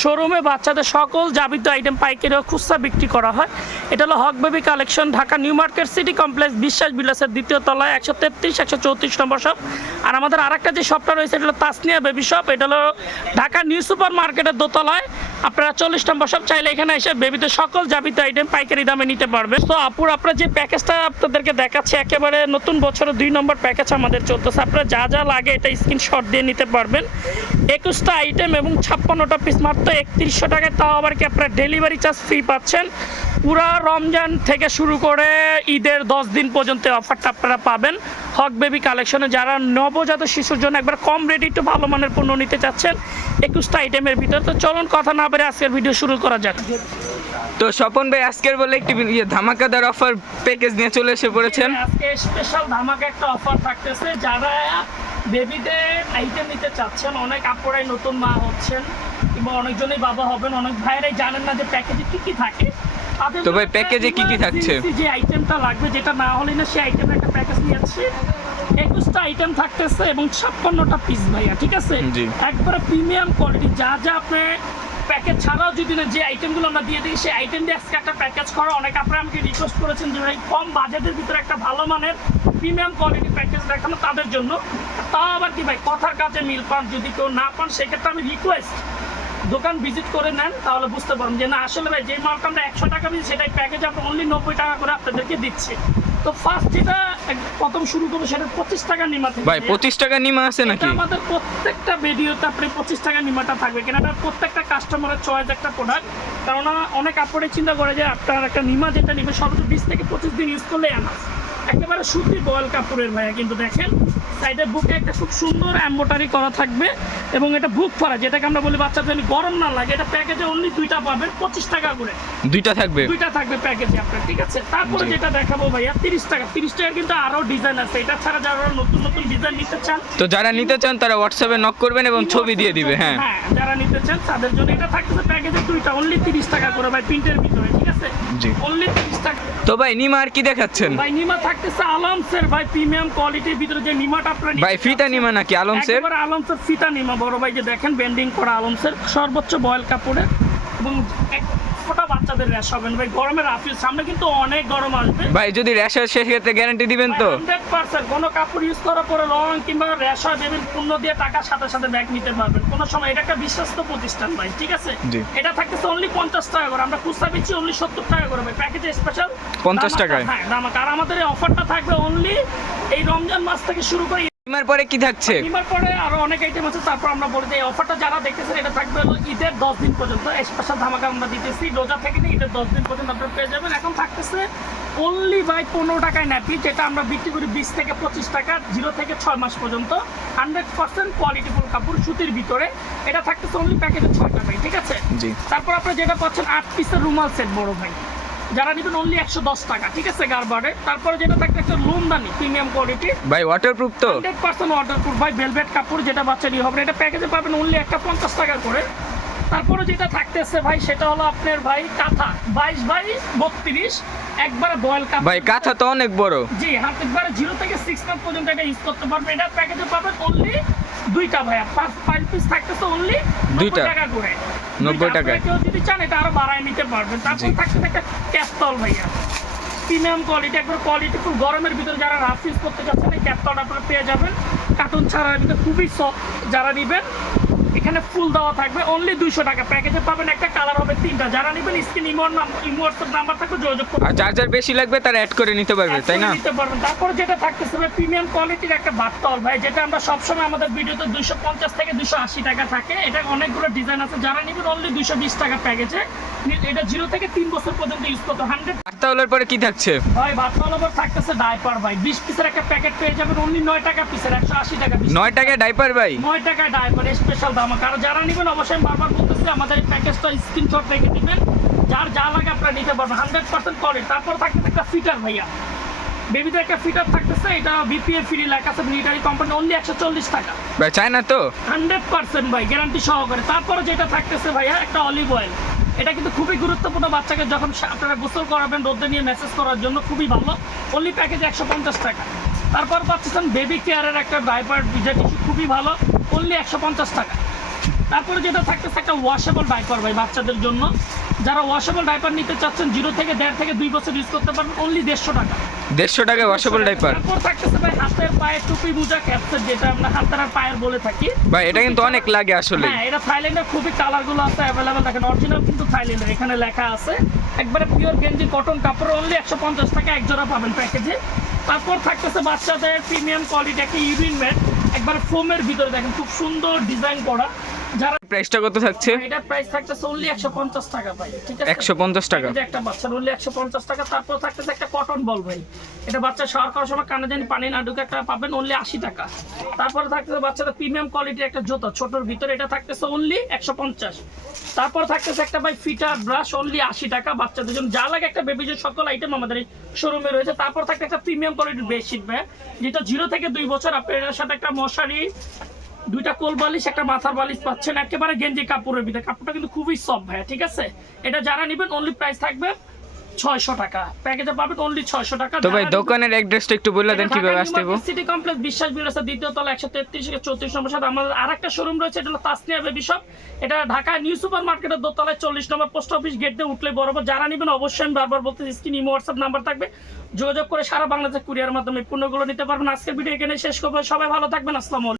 শোরুমে বাচ্চাদের সকল যাবিত আইটেম, পাইকারি ও খুচরা বিক্রি করা হয়। এটা হলো Haque baby collection, Dhaka New Market City complex, বিশ্বাস বিলাসের দ্বিতীয় তলায় একশো তেত্রিশ, একশো চৌত্রিশ নম্বর শপ। আর আমাদের আরেকটা যে শপটা রয়েছে, এটা হলো তাসনিয়া বেবি শপ। এটা হলো ঢাকা নিউ সুপার মার্কেটের দোতলায় আপনারা চল্লিশ নম্বর সব চাইলে এখানে এসে বেবিতে সকল যাবিত আইটেম পাইকারি দামে নিতে পারবে। তো আপুর, আপনার যে প্যাকেজটা আপনাদেরকে দেখাচ্ছে, একেবারে নতুন বছরের দুই নম্বর প্যাকেজ আমাদের চলতেছে। আপনারা যা যা লাগে এটা স্ক্রিনশট দিয়ে নিতে পারবেন। একুশটা আইটেম এবং ছাপ্পান্নটা পিস মাত্র একত্রিশশো টাকায়। তাও আবার কি আপনারা ডেলিভারি চার্জ ফ্রি পাচ্ছেন? পুরা রমজান থেকে শুরু করে ঈদের দশ দিন পর্যন্ত অফারটা আপনারা পাবেন। হক বেবি কালেকশনে যারা নবজাত শিশুর জন্য একবার কম রেডি একটু ভালো মানের পণ্য নিতে চাচ্ছেন একুশটা আইটেমের ভিতর। তো চলুন কথা না বেড়ে আজকের ভিডিও শুরু করা যাক। তো স্বপন ভাই আজকের বলে একটি ইয়ে ধামাকাদার অফার প্যাকেজ নিয়ে চলে এসে পড়েছেন। আজকে স্পেশাল ধামাকা একটা অফার থাকতেছে। যারা বেবিদের আইটেম নিতে চাচ্ছেন অনেক আপুরাই নতুন মা হচ্ছেন কিংবা অনেকজনই বাবা হবেন অনেক ভাইরাই জানেন না যে প্যাকেজে কি কি থাকে। তো ভাই, প্যাকেজে কি কি থাকছে? যে আইটেমটা লাগবে যেটা না হলে না সেই আইটেমের একটা প্যাকেজ নিয়েছি একুশটা আইটেম থাকতেছে এবং ছাপ্পান্নটা পিস ভাইয়া ঠিক আছে? একবারে প্রিমিয়াম কোয়ালিটি যা যা আপনি প্যাকেজ ছাড়াও যদি না যে আইটেমগুলো আমরা দিয়ে দিই সেই আইটেম দিয়ে আজকে একটা প্যাকেজ করা অনেক আপনারা আমাকে রিকোয়েস্ট করেছেন যে ভাই কম বাজেটের ভিতরে একটা ভালো মানের প্রিমিয়াম কোয়ালিটি প্যাকেজ দেখানো তাদের জন্য। তাও আবার কি ভাই কথার কাছে মিল পান যদি কেউ না পান সেক্ষেত্রে আমি রিকোয়েস্ট দোকান ভিজিট করে নেন তাহলে বুঝতে পারবেন যে না আসলে ভাই যে মালটা আমরা একশো টাকা দিচ্ছি সেটাই প্যাকেজ আমরা অনলি নব্বই টাকা করে আপনাদেরকে দিচ্ছি। তো ফার্স্ট যেটা প্রথম শুরু করব সেটা পঁচিশ টাকা নিমা থেকে। ভাই পঁচিশ টাকা নিমা আছে নাকি? আমাদের প্রত্যেকটা ভিডিওতে আপনি পঁচিশ টাকা নিমাটা থাকবে কেন এটা প্রত্যেকটা কাস্টমারের চয়েস একটা প্রোডাক্ট কেননা অনেক আপরে চিন্তা করে যে আপনার একটা নিমা যেটা নিবে সর্বোচ্চ বিশ থেকে পঁচিশ দিন ইউজ করলে আনা একেবারে সুতি বয়েল কাপড়ের ভাইয়া কিন্তু দেখেন সাইডের বুকে একটা খুব সুন্দর এম্বোটারি করা থাকবে এবং এটা বুক করা যেটাকে আমরা বলি বাচ্চাদের গরম না লাগে এটা প্যাকেজে অনলি দুইটা পাবেন পঁচিশ টাকা করে। দুইটা থাকবে? দুইটা থাকবে প্যাকেজে আপনার ঠিক আছে? তারপরে যেটা দেখাবো ভাইয়া তিরিশ টাকা তিরিশ টাকার কিন্তু আরও ডিজাইন আছে। এটা ছাড়া যারা নতুন নতুন ডিজাইন নিতে চান তো যারা নিতে চান তারা হোয়াটসঅ্যাপে নক করবেন এবং ছবি দিয়ে দিবে হ্যাঁ। হ্যাঁ যারা নিতে চান তাদের জন্য এটা থাকতেছে প্যাকেজে দুইটা অনলি তিরিশ টাকা করে ভাই প্রিন্টের ভিতরে। আছে জি। অনলি তিরিশ টাকা তো ভাই নিমা আর কি দেখাচ্ছেন? ভাই নিমা থাকতেছে আলমসের ভাই প্রিমিয়াম কোয়ালিটির ভিতরে যে নিমাটা আপনারা ভাই ফিতা নিমা নাকি? আলমসের একেবারে আলমসের ফিতা নিমা। বড় ভাই যে দেখেন বেন্ডিং করা আলমসের সর্বোচ্চ বয়েল কাপড়ের এবং ফোটা বাচ্চাদের র্যাশ হবেন ভাই গরমের আফিস সামনে কিন্তু অনেক গরম আসবে। ভাই যদি র্যাশ হয় সেক্ষেত্রে গ্যারান্টি দিবেন তো? হান্ড্রেড পার্সেন্ট কোনো কাপড় ইউজ করার পরে রং কিংবা র্যাশ হয় দেবেন পূর্ণ দিয়ে টাকার সাথে সাথে ব্যাগ নিতে পারবেন। কোনো সময় এটা একটা বিশ্বস্ত প্রতিষ্ঠান ভাই ঠিক আছে? এটা থাকতেছে অনলি পঞ্চাশ টাকা করে। আমরা খুচরা বেচি অনলি সত্তর টাকা করে ভাই। প্যাকেজে স্পেশাল 50 টাকায়? হ্যাঁ দামাক। আর আমাদের এই অফারটা থাকবে অনলি এই রমজান মাস থেকে শুরু করে নিমার পরে কি থাকছে? এবার পরে আরও অনেক আইটেম আছে তারপর আমরা বলি যে এই অফারটা যারা দেখতেছেন এটা থাকবে হলো ঈদের দশ দিন পর্যন্ত। স্পেশাল ধামাকা আমরা দিতেছি রোজা থেকে নিয়ে ঈদের দশ দিন পর্যন্ত আপনারা পেয়ে যাবেন। এখন থাকতেছে অনলি বাই পনেরো টাকায় ন্যাপি যেটা আমরা বিক্রি করি বিশ থেকে পঁচিশ টাকা জিরো থেকে ছয় মাস পর্যন্ত। হান্ড্রেড পার্সেন্ট কোয়ালিটিফুল কাপড় সুতির ভিতরে। এটা থাকতেছে অনলি প্যাকেজে ছয় টাকায় ঠিক আছে? জি। তারপর আপনারা যেটা পাচ্ছেন আট পিসের রুমাল সেট বড় ভাই। যারা নেবেন অনলি একশো দশ টাকা ঠিক আছে গারবার্ডে তারপরে যেটা থাকবে একটা লুমদানি প্রিমিয়াম কোয়ালিটি ভাই ওয়াটারপ্রুফ তো। হান্ড্রেড পার্সেন্ট ওয়াটারপ্রুফ ভাই ভেলভেট কাপড় যেটা বাচ্চা নিয়ে হবে এটা প্যাকেজে পাবেন অনলি একটা পঞ্চাশ টাকা করে। তারপরে যেটা থাকতেছে ভাই সেটা হলো আপনার ভাই কাঁথা বাইশ বাই বত্রিশ। একবারে বয়েল কাপড়। ভাই কাঁথা তো অনেক বড়। জি হাত একবারে জিরো থেকে সিক্স পর্যন্ত এটা ইউজ করতে পারবেন। এটা প্যাকেজে পাবেন অনলি দুইটা ভাইয়া পাঁচ পাঁচ পিস থাকতেছে অনলি দুইটা? টাকা করে। নব্বই টাকা? কেউ যদি চান এটা আরও বাড়ায় নিতে পারবেন। তারপর থাকছে থাকতেছে একটা ক্যাপতল ভাইয়া। প্রিমিয়াম কোয়ালিটি একবার কোয়ালিটি খুব গরমের ভিতরে যারা রাফ ইউজ করতে চাচ্ছেন এই ক্যাপতলটা আপনারা পেয়ে যাবেন। কার্টুন ছাড়ার ভিতরে খুবই সফট যারা নেবেন। এখানে ফুল দেওয়া থাকবে অনলি দুইশো টাকা। প্যাকেজে পাবেন একটা কালার হবে তিনটা। যারা নেবেন স্ক্রিন ইমোর নাম ইমোর নাম্বার থাকবে যোগাযোগ করবেন আর যার যার বেশি লাগবে তারা অ্যাড করে নিতে পারবে তাই না? নিতে পারবেন। তারপরে যেটা থাকতেছে ভাই প্রিমিয়াম কোয়ালিটির একটা বাতল ভাই যেটা আমরা সবসময় আমাদের ভিডিওতে দুইশো পঞ্চাশ থেকে দুশো আশি টাকা থাকে। এটা অনেকগুলো ডিজাইন আছে। যারা নেবেন অনলি দুইশো বিশ টাকা প্যাকেজে এটা জিরো থেকে তিন বছর পর্যন্ত ইউজ করতে হান্ড্রেড তাহলে পরে কি থাকছে? ভাই বাতল ওপর থাকতেছে ডাইপার ভাই। বিশ পিসের একটা প্যাকেট পেয়ে যাবেন অনলি নয় টাকা পিসের একশো আশি টাকা পিস নয় টাকায় ডাইপার ভাই? নয় টাকা ডাইপার স্পেশাল দাম আর যারা নেবেন অবশ্যই আমি বারবার বলতেছি আমাদের এই প্যাকেজটা স্ক্রিনশট রেখে দিবেন। যার যা লাগে আপনারা নিতে পারবেন। হান্ড্রেড পার্সেন্ট কোয়ালিটি তারপর থাকতেছে একটা ফিটার ভাইয়া। বেবিদের একটা ফিটার থাকতেছে এটা বিপিএ ফ্রি লেখা আছে মিলিটারি কোম্পানি অনলি একশো চল্লিশ টাকা। ভাই চায় না তো? হান্ড্রেড পার্সেন্ট ভাই গ্যারান্টি সহকারে। তারপরে যেটা থাকতেছে ভাইয়া একটা অলিভ অয়েল এটা কিন্তু খুবই গুরুত্বপূর্ণ বাচ্চাকে যখন আপনারা গোসল করাবেন রোদে নিয়ে মেসেজ করার জন্য খুবই ভালো। অনলি প্যাকেজ একশো পঞ্চাশ টাকা। তারপর পাচ্ছেন বেবি কেয়ারের একটা ড্রাইভার যেটি খুবই ভালো। অনলি একশো পঞ্চাশ টাকা। তারপরে যেটা থাকতেছে একটা ওয়াশেবল ডাইপার ভাই বাচ্চাদের জন্য। যারা ওয়াশেবল ডাইপার নিতে চাচ্ছেন জিরো থেকে দেড় থেকে দুই বছর ইউজ করতে পারবেন অনলি দেড়শো টাকা। দেড়শো টাকায় ওয়াশেবল ডাইপার তারপর থাকতেছে ভাই হাতের পায়ের টুপি মোজা ক্যাপসেট যেটা আমরা হাতের আর পায়ের বলে থাকি। ভাই এটা কিন্তু অনেক লাগে আসলে হ্যাঁ এটা থাইল্যান্ডের খুবই কালারগুলো আছে অ্যাভেলেবেল দেখেন অরিজিনাল কিন্তু থাইল্যান্ডের এখানে লেখা আছে। একবারে পিওর গেঞ্জি কটন কাপড় অনলি একশো পঞ্চাশ টাকা এক জোড়া পাবেন প্যাকেজে তারপর থাকতেছে বাচ্চাদের প্রিমিয়াম কোয়ালিটি একটা ইউরিন ম্যাট একবার ফোমের ভিতরে দেখেন খুব সুন্দর ডিজাইন করা। যারা প্রাইসটা কত থাকছে? এটার প্রাইস থাকতেছে অনলি একশো পঞ্চাশ টাকা ভাই ঠিক আছে? একশো পঞ্চাশ টাকা। এই যে একটা বাচ্চার অনলি একশো পঞ্চাশ টাকা তারপর থাকতেছে একটা কটন বল ভাই। এটা বাচ্চা শাওয়ার করার সময় কানে জানি পানি না ঢুকে একটা পাবেন অনলি আশি টাকা। তারপরে থাকতেছে বাচ্চাদের প্রিমিয়াম কোয়ালিটির একটা জুতো ছোটোর ভিতরে এটা থাকতেছে অনলি একশো পঞ্চাশ। তারপর থাকতেছে একটা ভাই ফিটার ব্রাশ অনলি আশি টাকা বাচ্চাদের জন্য যা লাগে একটা বেবিজের সকল আইটেম আমাদের এই শোরুমে রয়েছে। তারপর থাকতে একটা প্রিমিয়াম কোয়ালিটির বেডশিট ভাই যেটা জিরো থেকে দুই বছর আপনি এটার সাথে একটা মশারি দুইটা কোল বালিশ একটা মাথার বালিশ পাচ্ছেন একেবারে গেঞ্জি কাপড়ের ভিতরে। কাপড়টা কিন্তু খুবই সফট ভাই ঠিক আছে? এটা যারা নেবেন অনলি প্রাইস থাকবে ছয়শো টাকা। প্যাকেজে পাবেন অনলি ছয়শো টাকা। তো ভাই দোকানের অ্যাড্রেসটা একটু বলে দেন কীভাবে আসতে সিটি কমপ্লেক্স বিশ্বাস বিরাসা দ্বিতীয় তলা একশো তেত্রিশ চৌত্রিশ নম্বর সাথে। আমাদের আর একটা শোরুম রয়েছে এটা হলো তাসনিয়া বেবি শপ এটা ঢাকা নিউ সুপার মার্কেটের দোতলায় চল্লিশ নম্বর পোস্ট অফিস গেট দিয়ে উঠলে বরাবর যারা নেবেন অবশ্যই আমি বারবার বলতে স্ক্রিন ইমো হোয়াটসঅ্যাপ নাম্বার থাকবে। যোগাযোগ করে সারা বাংলাদেশ কুরিয়ার মাধ্যমে পণ্যগুলো নিতে পারবেন। আজকের ভিডিও এখানে শেষ করব। সবাই ভালো থাকবেন আসসালামু